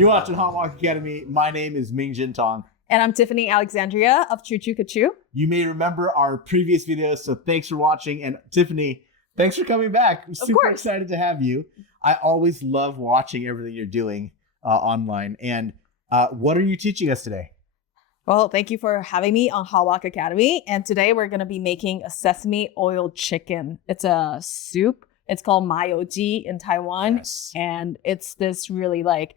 You're watching Hot Walk Academy. My name is Ming Jin Tong. And I'm Tiffany Alexandria of Choo Choo Kachu. You may remember our previous videos, so thanks for watching. And Tiffany, thanks for coming back. I'm super excited to have you. I always love watching everything you're doing online. And what are you teaching us today? Well, thank you for having me on Hot Walk Academy. And today we're going to be making a sesame oil chicken. It's a soup. It's called Mayo G in Taiwan. Yes. And it's this really like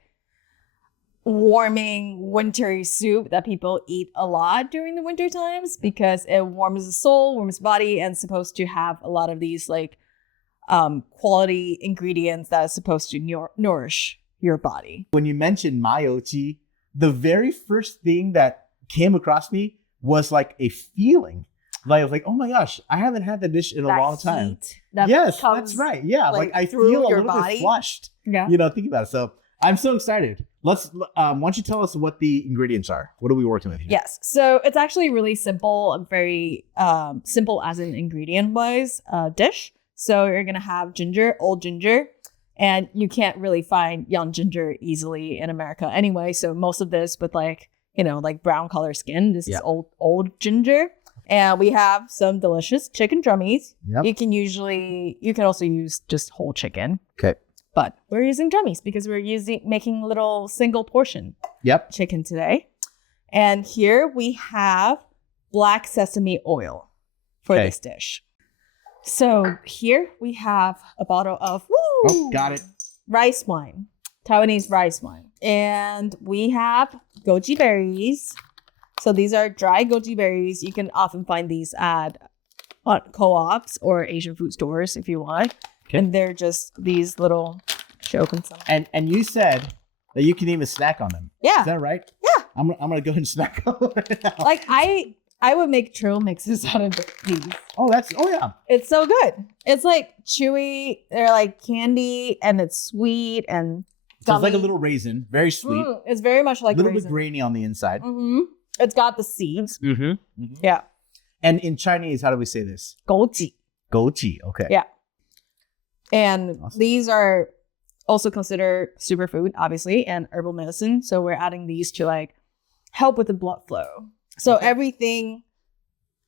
warming wintry soup that people eat a lot during the winter times because it warms the soul, warms the body, and supposed to have a lot of these like quality ingredients that is supposed to nourish your body. When you mentioned Mayo G, the very first thing that came across me was like a feeling. Like I was like, oh my gosh, I haven't had that dish in a long time. Yes, that's right. Yeah, like I feel a little bit flushed. Yeah, thinking about it. So I'm so excited. Why don't you tell us what the ingredients are? What are we working with here? Yes, so it's actually really simple, very simple as an ingredient wise dish. So you're gonna have ginger, old ginger, and you can't really find young ginger easily in America anyway. So most of this with like brown color skin. This is old ginger. And we have some delicious chicken drummies. Yep. You can also use just whole chicken. Okay. But we're using drummies because we're making little single portion chicken today. And here we have black sesame oil for this dish. So here we have a bottle of got it. Rice wine, Taiwanese rice wine. And we have goji berries. So these are dry goji berries. You can often find these at co-ops or Asian food stores if you want. Okay. And they're just these little open some. And you said that you can even snack on them. Yeah. Is that right? Yeah. I'm gonna go ahead and snack on them right now. Like I would make trail mixes out of these. Oh yeah. It's so good. It's like chewy. They're like candy and it's sweet and so it's like a little raisin, very sweet. It's very much like a little bit grainy on the inside. Mm-hmm. It's got the seeds. Mm-hmm. Mm-hmm. Yeah. And in Chinese, how do we say this? Goji. Goji. Okay. Yeah. And these are also considered superfood, obviously, and herbal medicine. So we're adding these to like help with the blood flow. So everything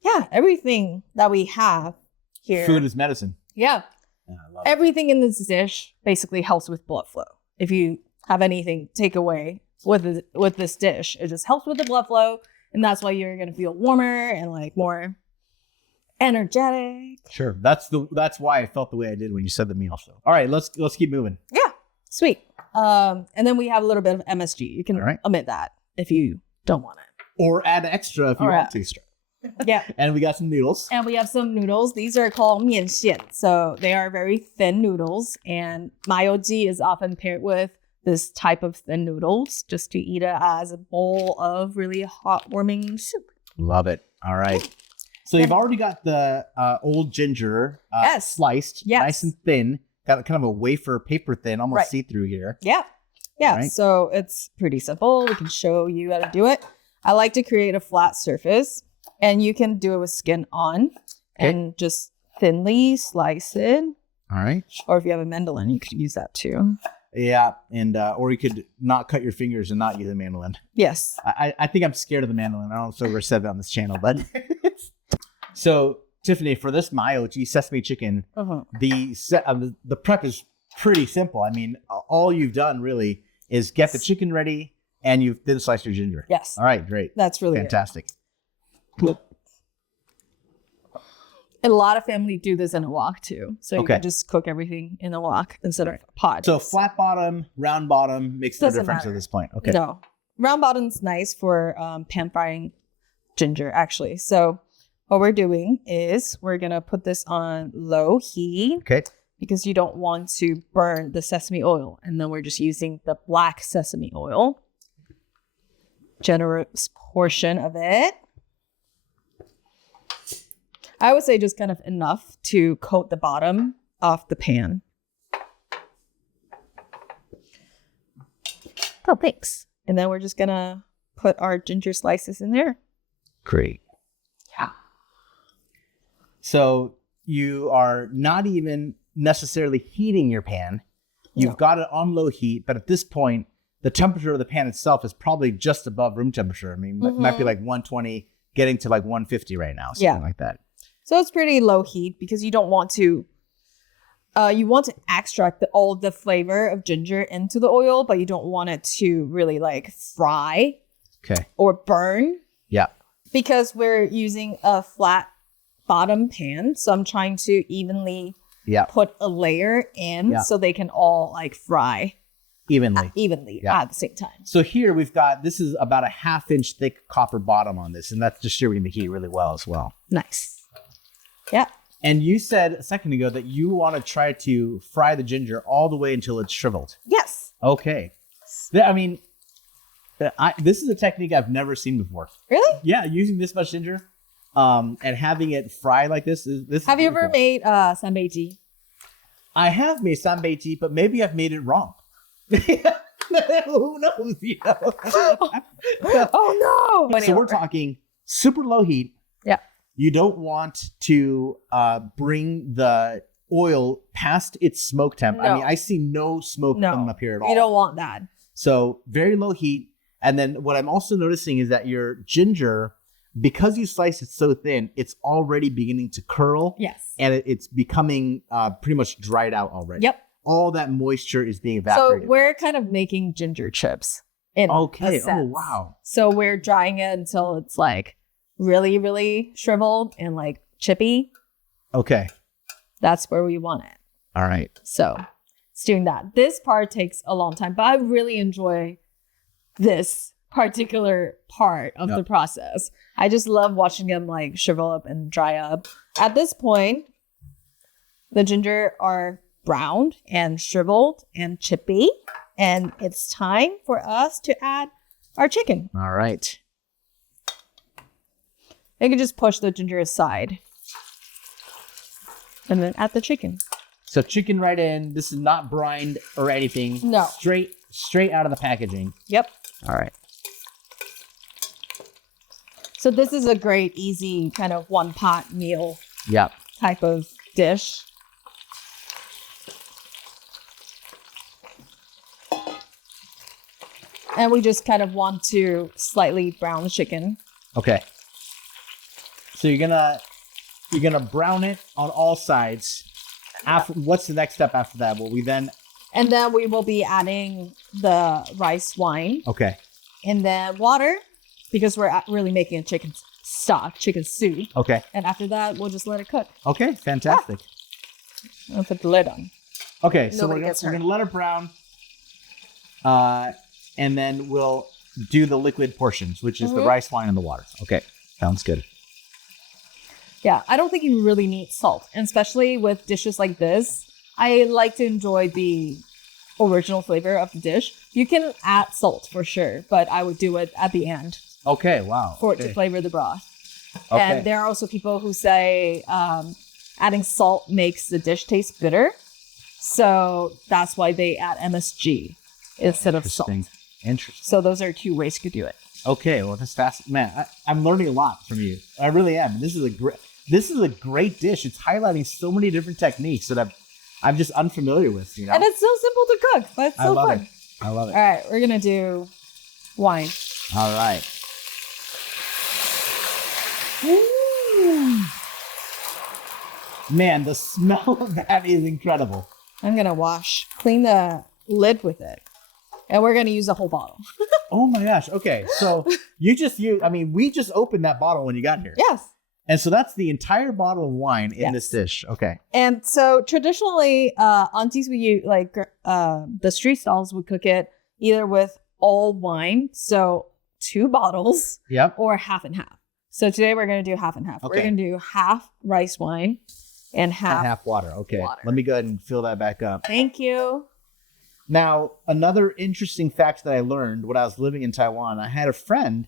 that we have here. Food is medicine. Yeah. I love everything in this dish basically helps with blood flow. If you have anything take away with this dish, it just helps with the blood flow, and that's why you're gonna feel warmer and like more energetic. Sure, that's why I felt the way I did when you said the meal. So, all right, let's keep moving. Yeah, sweet. And then we have a little bit of MSG. You can omit that if you don't want it, or add extra if you want to. Yeah. And we got some noodles. And we have some noodles. These are called mianxian. So they are very thin noodles, and Mayo G is often paired with this type of thin noodles just to eat it as a bowl of really hot warming soup. Love it. All right. So you've already got the old ginger sliced, nice and thin. Got kind of a wafer paper thin, almost see-through here. Yeah. Yeah. Right. So it's pretty simple. We can show you how to do it. I like to create a flat surface, and you can do it with skin on and just thinly slice it. All right. Or if you have a mandolin, you could use that too. Yeah, and or you could not cut your fingers and not use a mandolin. Yes. I think I'm scared of the mandolin. I don't know if I've ever said that on this channel, but so Tiffany, for this Mayo G sesame chicken, the prep is pretty simple. I mean, all you've done really is get the chicken ready, and you've thin sliced your ginger. Yes. All right, great. That's really fantastic. And a lot of family do this in a wok too. So you can just cook everything in a wok instead of a pot. So flat bottom, round bottom makes no difference at this point. Okay. No. Round bottom's nice for pan frying ginger, actually. So what we're doing is we're going to put this on low heat. Okay. Because you don't want to burn the sesame oil. And then we're just using the black sesame oil. Generous portion of it. I would say just kind of enough to coat the bottom of the pan. Oh, thanks. And then we're just going to put our ginger slices in there. Great. Yeah. So you are not even necessarily heating your pan. You've got it on low heat, but at this point, the temperature of the pan itself is probably just above room temperature. I mean, it might be like 120, getting to like 150 right now, something like that. So it's pretty low heat because you don't want to, you want to extract all the flavor of ginger into the oil, but you don't want it to really like fry or burn. Yeah. Because we're using a flat bottom pan. So I'm trying to evenly put a layer in so they can all like fry evenly at the same time. So here we've got, this is about a 1/2 inch thick copper bottom on this, and that's distributing the heat really well as well. Nice. Yeah. And you said a second ago that you want to try to fry the ginger all the way until it's shriveled. Yes. Okay. I mean, this is a technique I've never seen before. Really? Yeah, using this much ginger and having it fry like this. Have you ever made Sanbei Ji? I have made Sanbei Ji, but maybe I've made it wrong. Who knows? You know? Oh no! So we're talking super low heat. Yeah. You don't want to bring the oil past its smoke temp. No. I mean, I see no smoke coming up here at all. You don't want that. So very low heat. And then what I'm also noticing is that your ginger, because you slice it so thin, it's already beginning to curl. Yes. And it's becoming pretty much dried out already. Yep. All that moisture is being evaporated. So we're kind of making ginger chips. Okay. Oh, wow. So we're drying it until it's like really, really shriveled and like chippy. Okay. That's where we want it. All right. So it's doing that. This part takes a long time, but I really enjoy this particular part of the process. I just love watching them like shrivel up and dry up. At this point, the ginger are browned and shriveled and chippy, and it's time for us to add our chicken. All right. You can just push the ginger aside and then add the chicken. So chicken right in. This is not brined or anything. No. Straight out of the packaging. Yep. All right. So this is a great, easy kind of one pot meal type of dish. And we just kind of want to slightly brown the chicken. Okay. So you're gonna brown it on all sides. After, what's the next step after that? Will we then? And then we will be adding the rice wine. Okay. And then water, because we're really making a chicken stock, chicken soup. Okay. And after that, we'll just let it cook. Okay. Fantastic. I'll put the lid on. Okay. So we're gonna let it brown. And then we'll do the liquid portions, which is the rice wine and the water. Okay. Sounds good. Yeah, I don't think you really need salt, and especially with dishes like this. I like to enjoy the original flavor of the dish. You can add salt for sure, but I would do it at the end. Okay, wow. For it to flavor the broth. Okay. And there are also people who say adding salt makes the dish taste bitter. So that's why they add MSG instead of salt. Interesting. So those are 2 ways you could do it. Okay, well, that's fast. Man, I'm learning a lot from you. I really am. This is a great dish. It's highlighting so many different techniques that I'm just unfamiliar with, you know? And it's so simple to cook, but it's so fun. I love it. All right, we're going to do wine. All right. Ooh. Man, the smell of that is incredible. I'm going to clean the lid with it. And we're going to use the whole bottle. Oh my gosh. Okay. So we just opened that bottle when you got here. Yes. And so that's the entire bottle of wine in this dish. Okay. And so traditionally, aunties would use, the street stalls would cook it either with all wine, so 2 bottles, or half and half. So today we're going to do half and half. Okay. We're going to do half rice wine and half water. Okay. Water. Let me go ahead and fill that back up. Thank you. Now, another interesting fact that I learned when I was living in Taiwan, I had a friend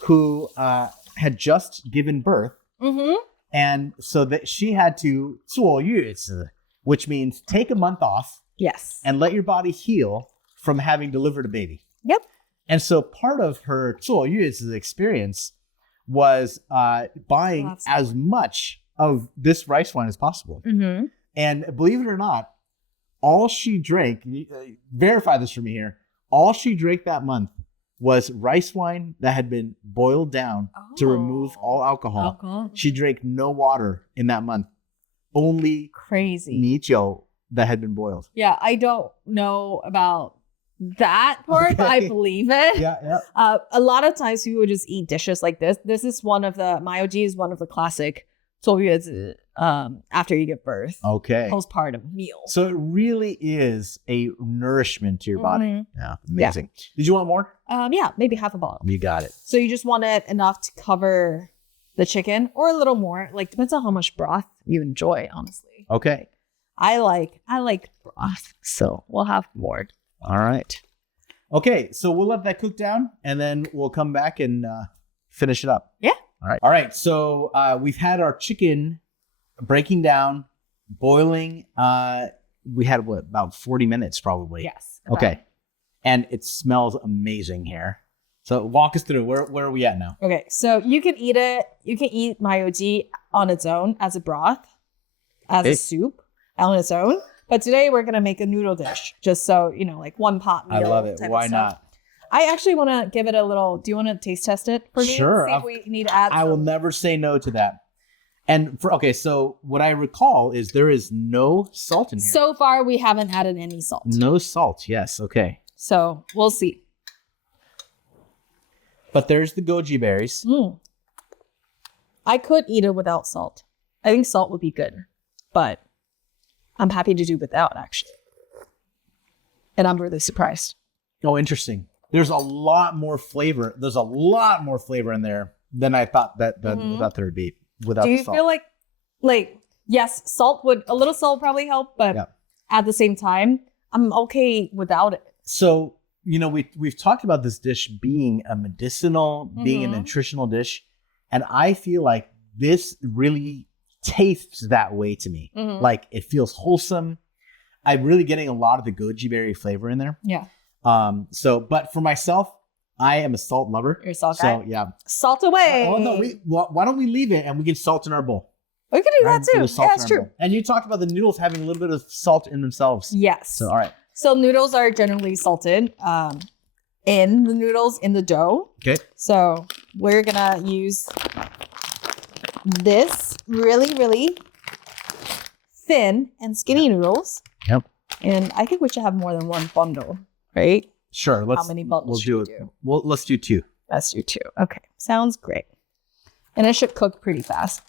who had just given birth. Mm-hmm. And so that she had to 坐月子, which means take a month off. Yes. And let your body heal from having delivered a baby. Yep. And so part of her 坐月子 experience was buying as much of this rice wine as possible. Mm-hmm. And believe it or not, all she drank, verify this for me here, All she drank that month was rice wine that had been boiled down to remove all alcohol. She drank no water in that month. Only crazy micho that had been boiled. Yeah, I don't know about that part, but I believe it. Yeah. A lot of times people would just eat dishes like this. This is one of the Mayo G is one of the classic 坐月子 after you give birth. Okay. Postpartum meal. So it really is a nourishment to your body. Yeah, amazing. Yeah. Did you want more? Yeah, maybe half a bottle. You got it. So you just want it enough to cover the chicken or a little more. Like depends on how much broth you enjoy, honestly. Okay. I like broth, so we'll have more. All right. Okay, so we'll let that cook down, and then we'll come back and finish it up. Yeah. All right. So we've had our chicken breaking down, boiling. We had about 40 minutes probably. Yes. Okay. And it smells amazing here. So walk us through. Where are we at now? Okay, so you can eat it. You can eat Mayo G on its own as a broth, as a soup on its own. But today we're going to make a noodle dish, just so, like one pot meal. I love it. Why not? I actually want to give it a little, do you want to taste test it for me? Sure. See if we need to add I will never say no to that. And so what I recall is there is no salt in here. So far, we haven't added any salt. No salt. Yes. Okay. So we'll see. But there's the goji berries. I could eat it without salt. I think salt would be good, but I'm happy to do without, actually. And I'm really surprised. Oh, interesting. There's a lot more flavor. There's a lot more flavor in there than I thought that there would be without the salt. Do you feel like yes, a little salt probably help, but at the same time, I'm okay without it. So, we've talked about this dish being a medicinal, being a nutritional dish, and I feel like this really tastes that way to me. Like it feels wholesome. I'm really getting a lot of the goji berry flavor in there. Yeah. But for myself, I am a salt lover. You're a salt guy? So yeah. Salt away. Why don't we leave it and we can salt in our bowl? We can do that too. Yeah, that's true. Bowl. And you talked about the noodles having a little bit of salt in themselves. Yes. So all right. So noodles are generally salted in the noodles, in the dough. Okay. So we're gonna use this really, really thin and skinny noodles. Yep. And I think we should have more than one bundle, right? Sure. How many bundles should we do? Well, let's do 2. Let's do 2. Okay. Sounds great. And it should cook pretty fast.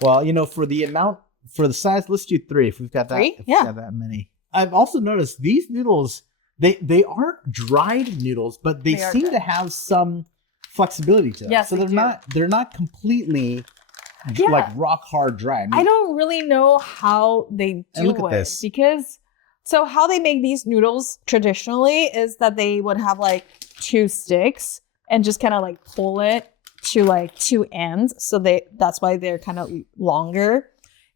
Well, for the size, let's do 3 if we've got that. 3? If we've got that many. I've also noticed these noodles, they aren't dried noodles, but they seem to have some flexibility to them. Yes, so they're not completely like rock hard dry. I don't really know how they do look at this. Because so how they make these noodles traditionally is that they would have like 2 sticks and just kind of like pull it to like 2 ends. So that's why they're kind of longer.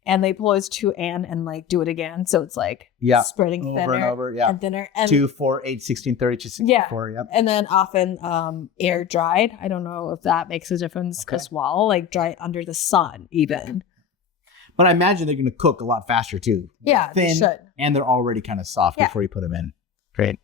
And they pull it to and like do it again. So it's like spreading thinner and over, and thinner. And 2, 4, 8, 16, 32, 64. Yeah. And then often air dried. I don't know if that makes a difference as well. Like dry under the sun even. But I imagine they're going to cook a lot faster too. Yeah, thin, they should. And they're already kind of soft before you put them in. Great.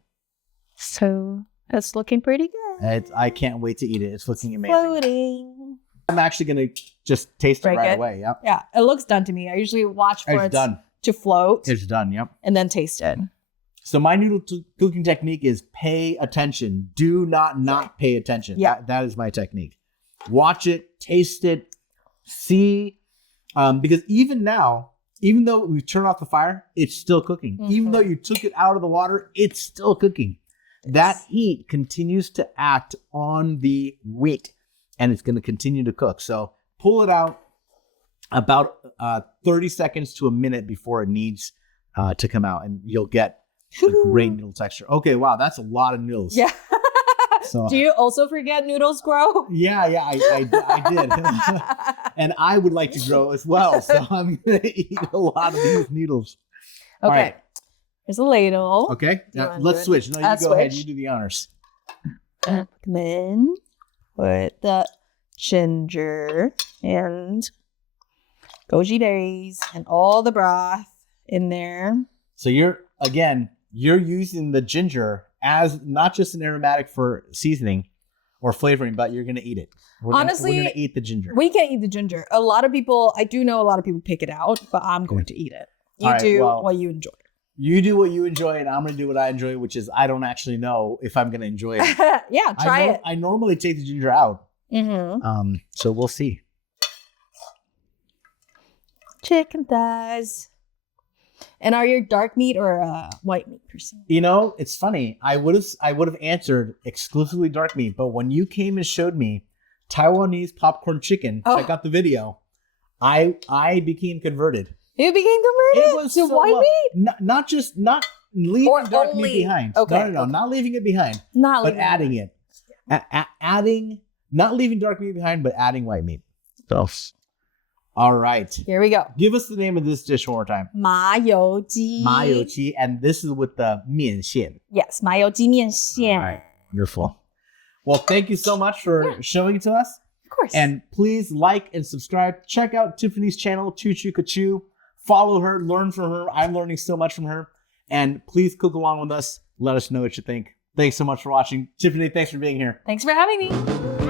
So it's looking pretty good. I can't wait to eat it. It's looking amazing. Floating. I'm actually going to just taste it right away. Yep. Yeah, it looks done to me. I usually watch for it to float. It's done, yep. And then taste it. So my noodle cooking technique is pay attention. Do not pay attention. Yeah. That is my technique. Watch it, taste it, see. Because even now, even though we've turned off the fire, it's still cooking. Even though you took it out of the water, it's still cooking. That heat continues to act on the wheat. And it's going to continue to cook. So pull it out about 30 seconds to a minute before it needs to come out. And you'll get a great noodle texture. Okay, wow, that's a lot of noodles. Yeah. So, do you also forget noodles grow? Yeah, I did. And I would like to grow as well. So I'm going to eat a lot of these noodles. Okay. All right. There's a ladle. Okay, now, let's switch. No, you go ahead. You do the honors. Come in. Put the ginger and goji berries and all the broth in there. So you're using the ginger as not just an aromatic for seasoning or flavoring, but you're going to eat it. Honestly, we're going to eat the ginger. We can eat the ginger. I do know a lot of people pick it out, but I'm going to eat it. You do what you enjoy. You do what you enjoy, and I'm going to do what I enjoy, which is I don't actually know if I'm going to enjoy it. Yeah, try it. I normally take the ginger out. Mm-hmm. So we'll see. Chicken thighs. And are you dark meat or a white meat person? You know, it's funny. I would have answered exclusively dark meat, but when you came and showed me Taiwanese popcorn chicken, check out the video. I became converted. You became converted? It was to white meat? Not leaving or dark meat behind. Okay. No, not leaving it behind. But adding it. Adding, not leaving dark meat behind, but adding white meat. So, all right. Here we go. Give us the name of this dish one more time. Mayo G. Mayo G, and this is with the 面线. Yes, Mayo G 面线. All right. Wonderful. Well, thank you so much for showing it to us. Of course. And please like and subscribe. Check out Tiffany's channel, Choo Choo Ka-Choo. Follow her, learn from her. I'm learning so much from her. And please cook along with us. Let us know what you think. Thanks so much for watching. Tiffany, thanks for being here. Thanks for having me.